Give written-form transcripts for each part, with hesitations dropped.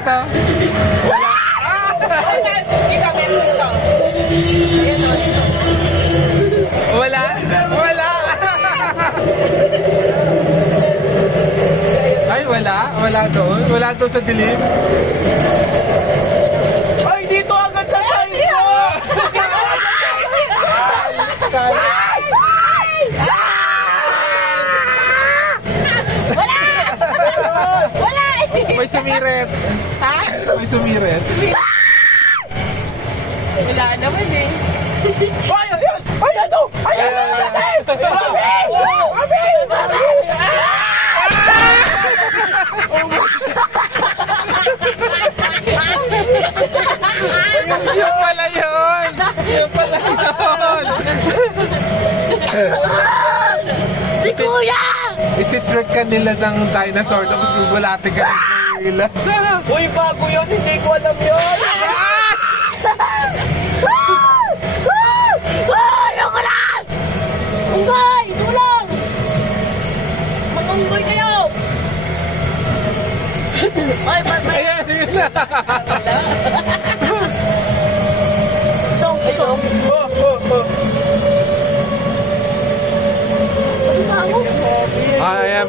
Eto. Kita meron ito. Wala. Wala. Ay, wala. Wala doon. Wala doon sa dilim. Ay, dito agad sa sa'yo! Wala! May sumiret. Ha? May sumiret. Wala naman eh. Ay, ayan! Ay, ano? Ay, ano? Yung pala yun. Yung pala yun. Si Kuya! Iti-trick ka nila ng dinosaur tapos gugulati ka ng gorilla. Uy, bago yun. Hindi ko alam yun. Ayoko na! Unggoy! Tulong! Mag-unggoy kayo! Ay, Ayan, yun na. ito. Ano sa ako? Ayan,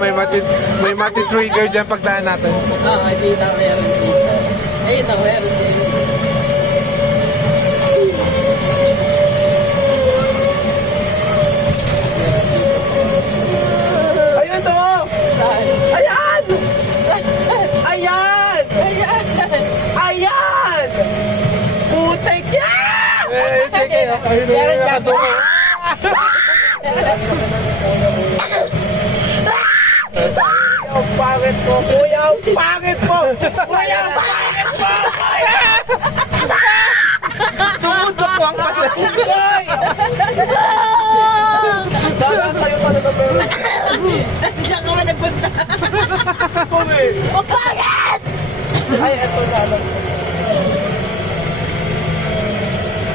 may mati-trigger dyan pagdaan natin. Oo, dito meron dito. Ayun na, meron din. Ayun to! Ayan! Ayan! Ayan! Putek yan! Eh, check it. Meron ka ba? Ang pangit mo! Kuya, ang pangit mo! Kuya, ang pangit mo! Tumutukwang pala. Unggoy! Sana sa'yo pa naman meron. Diyan ka ba nagpunta? Kumi! O bakit? Ay, eto na lang.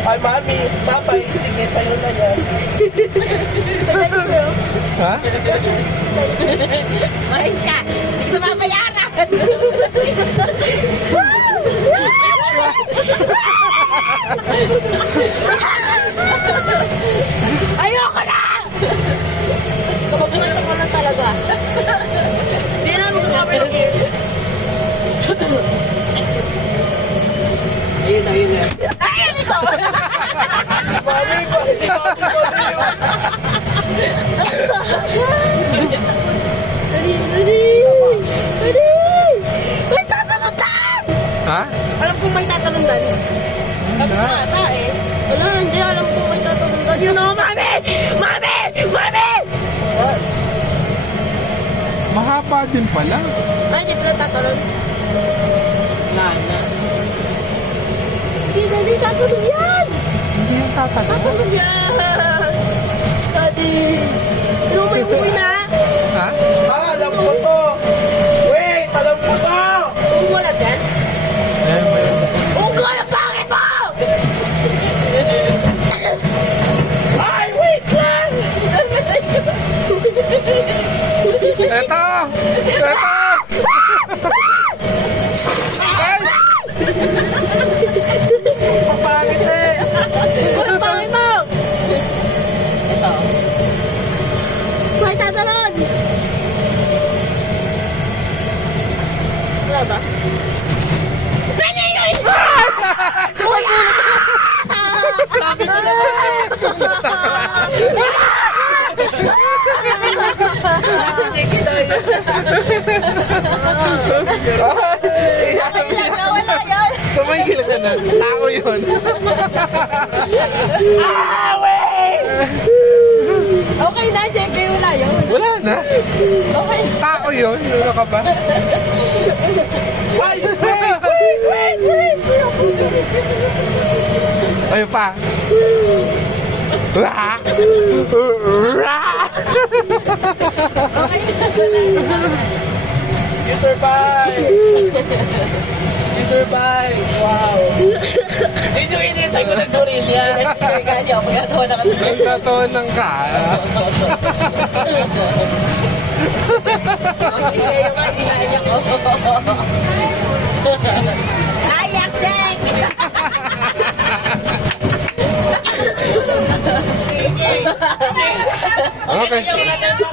Ay, mami, papay, sige, sa'yo na yan. Ha? Maris ka! Hindi ko mabayaran! Ayoko na! Kapag ko na talaga. Hindi na mag-cover ng ears. Ayun na, ayun na. Ayun ito! Mami, bakit ikaw ko yun? Dali! May tatalundan! Ha? Alam ko may tatalundan. Tapos na ata eh. Wala, hindi alam ko may tatalundan. Yun o, mami! Mami! Mami! Mahaba din pala. Ay, di pala tatalon. Wala na. Hindi tatalon yan! Hindi yung tatanong. Tatalon yan! Daddy! Ano may uwi na? Ha? Ah, alam ko to! Wait, alam ko to! Uwi na yan? Eh, may... Ugo na bakit mo! Ay, wait lang! Eto! Eto! Ay! Ang pangit eh! Ano pangit mo? Ito. May tatalon! Wala ba? Pwede yun! Sabi ko na ba? Nasa Jackie na yun. Wala yun! Tumigil ka na. Tao yun. Ah, wait! Okay na, JK, wala yun. Wala na. Okay. Tao yun. Ano ka ba? Ay, wait! Ayun pa. Ra! Ra! You survive! You survive! Wow! Yun yung inintay ko ng gorilla. Kaya ako magkatawa na kami. Nagtataon ng ka. Kasi yung kaya ko. Okay. Yung mga